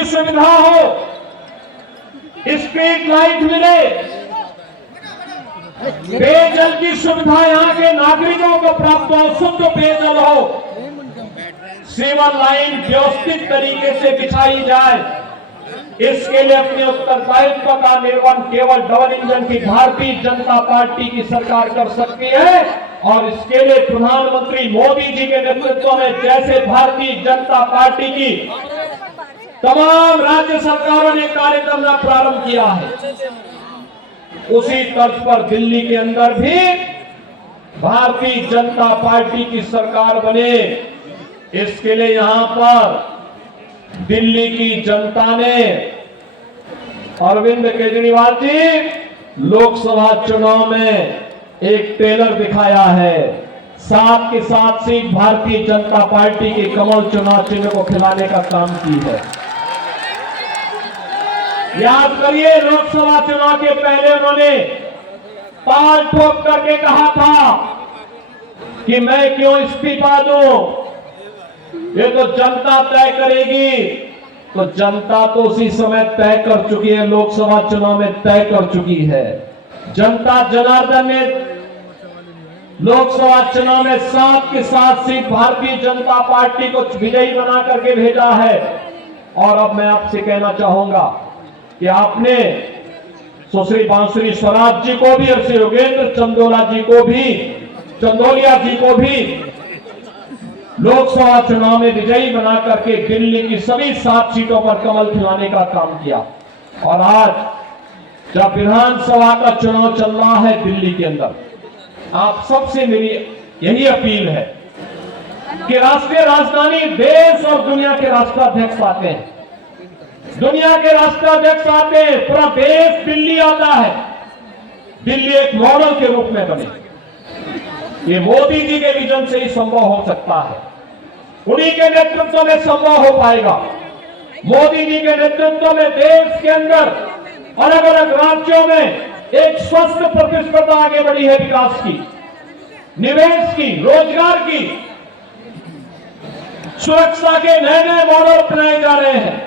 की सुविधा हो, स्ट्रीट लाइट मिले, पेयजल की सुविधा यहाँ के नागरिकों को प्राप्त हो, शुद्ध पेयजल हो, सीवर लाइन व्यवस्थित तरीके से बिछाई जाए। इसके लिए अपने उत्तरदायित्व का निर्वहन केवल डबल इंजन की भारतीय जनता पार्टी की सरकार कर सकती है। और इसके लिए प्रधानमंत्री मोदी जी के नेतृत्व में जैसे भारतीय जनता पार्टी की तमाम राज्य सरकारों ने कार्य करना प्रारंभ किया है, उसी तर्ज पर दिल्ली के अंदर भी भारतीय जनता पार्टी की सरकार बने। इसके लिए यहां पर दिल्ली की जनता ने अरविंद केजरीवाल जी लोकसभा चुनाव में एक ट्रेलर दिखाया है, 7 की 7 सीट भारतीय जनता पार्टी के कमल चुनाव चिन्ह को खिलाने का काम की है। याद करिए, लोकसभा चुनाव के पहले उन्होंने ताल ठोक करके कहा था कि मैं क्यों इस्तीफा दूं, ये तो जनता तय करेगी। तो जनता तो उसी समय तय कर चुकी है, लोकसभा चुनाव में तय कर चुकी है। जनता जनार्दन ने लोकसभा चुनाव में 7 की 7 सीट भारतीय जनता पार्टी को विजयी बना करके भेजा है। और अब मैं आपसे कहना चाहूंगा कि आपने सुश्री बांसुरी स्वराज जी को भी और श्री योगेंद्र चंदोलिया जी को भी लोकसभा चुनाव में विजयी बना करके दिल्ली की सभी 7 सीटों पर कमल खिलाने का काम किया। और आज जब विधानसभा का चुनाव चल रहा है दिल्ली के अंदर, आप सबसे मेरी यही अपील है कि राष्ट्रीय राजधानी देश और दुनिया के राष्ट्राध्यक्ष आते हैं, दुनिया के राष्ट्राध्यक्ष आते हैं, पूरा देश दिल्ली आता है। दिल्ली एक मॉडल के रूप में बने, ये मोदी जी के विजन से ही संभव हो सकता है, उन्हीं के नेतृत्व में संभव हो पाएगा। मोदी जी के नेतृत्व में देश के अंदर अलग अलग राज्यों में एक स्वस्थ प्रतिस्पर्धा आगे बढ़ी है, विकास की, निवेश की, रोजगार की, सुरक्षा के नए नए मॉडल अपनाए जा रहे हैं।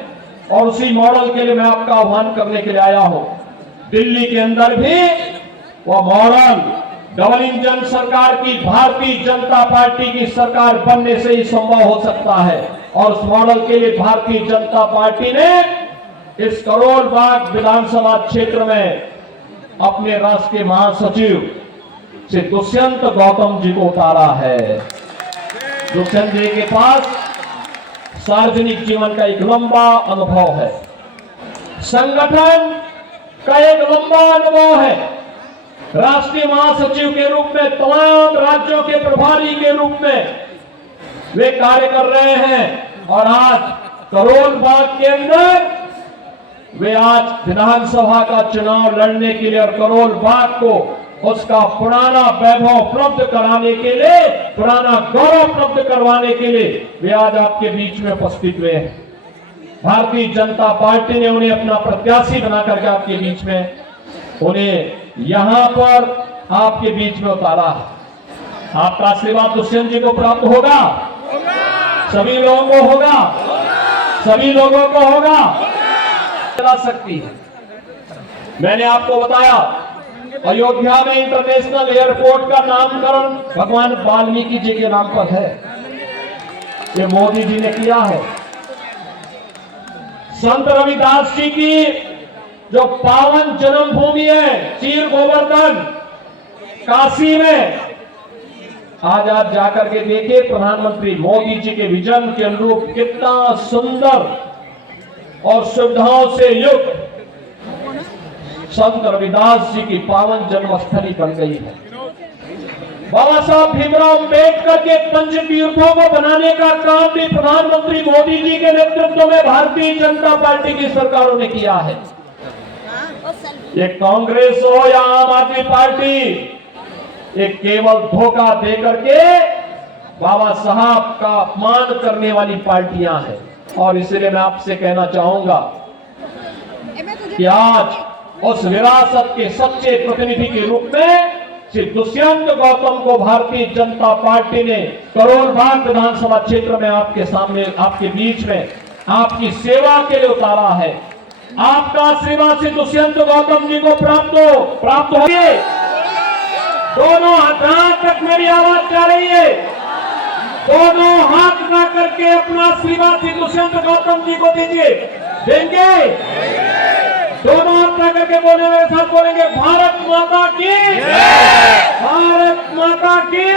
और उसी मॉडल के लिए मैं आपका आह्वान करने के लिए आया हूं। दिल्ली के अंदर भी वह मॉडल डबल इंजन सरकार की भारतीय जनता पार्टी की सरकार बनने से ही संभव हो सकता है। और उस मॉडल के लिए भारतीय जनता पार्टी ने इस करोल बाग विधानसभा क्षेत्र में अपने राष्ट्रीय महासचिव से दुष्यंत गौतम जी को उतारा है। दुष्यंत जी के पास सार्वजनिक जीवन का एक लंबा अनुभव है, संगठन का एक लंबा अनुभव है, राष्ट्रीय महासचिव के रूप में तमाम राज्यों के प्रभारी के रूप में वे कार्य कर रहे हैं। और आज करोल बाग के अंदर वे आज विधानसभा का चुनाव लड़ने के लिए और करोल बाग को उसका पुराना वैभव उपलब्ध कराने के लिए, पुराना गौरव उपलब्ध करवाने के लिए वे आज आपके बीच में उपस्थित हुए हैं। भारतीय जनता पार्टी ने उन्हें अपना प्रत्याशी बना करके आपके बीच में उन्हें यहां पर आपके बीच में उतारा। आपका आशीर्वाद दुष्यंत जी को प्राप्त होगा, सभी लोगों को होगा, सभी लोगों को होगा। चला सकती है। मैंने आपको बताया अयोध्या में इंटरनेशनल एयरपोर्ट का नामकरण भगवान वाल्मीकि जी के नाम पर है, ये मोदी जी ने किया है। संत रविदास जी की जो पावन जन्मभूमि है चीर गोवर्धन काशी में, आज आप जाकर के देखिए प्रधानमंत्री मोदी जी के विजन के अनुरूप कितना सुंदर और सुविधाओं से युक्त संत रविदास जी की पावन जन्मस्थली बन गई है। बाबा साहब भीमराव अंबेडकर के पंच तीर्थों को बनाने का काम भी प्रधानमंत्री मोदी जी के नेतृत्व में भारतीय जनता पार्टी की सरकारों ने किया है। ये कांग्रेस हो या आम आदमी पार्टी, ये केवल धोखा देकर के बाबा साहब का अपमान करने वाली पार्टियां हैं। और इसलिए मैं आपसे कहना चाहूंगा कि आज उस विरासत के सच्चे प्रतिनिधि के रूप में श्री दुष्यंत गौतम को भारतीय जनता पार्टी ने करोल बाग विधानसभा क्षेत्र में आपके सामने, आपके बीच में आपकी सेवा के लिए उतारा है। आपका आशीर्वाद से दुष्यंत गौतम जी को प्राप्त हो गए। दोनों हाथ तक मेरी आवाज जा रही है। दोनों हाथ ना करके अपना आशीर्वाद श्री दुष्यंत गौतम जी को दीजिए। देंगे? दोनों हाथ ना करके बोले, मेरे साथ बोलेंगे, भारत माता की, भारत माता की।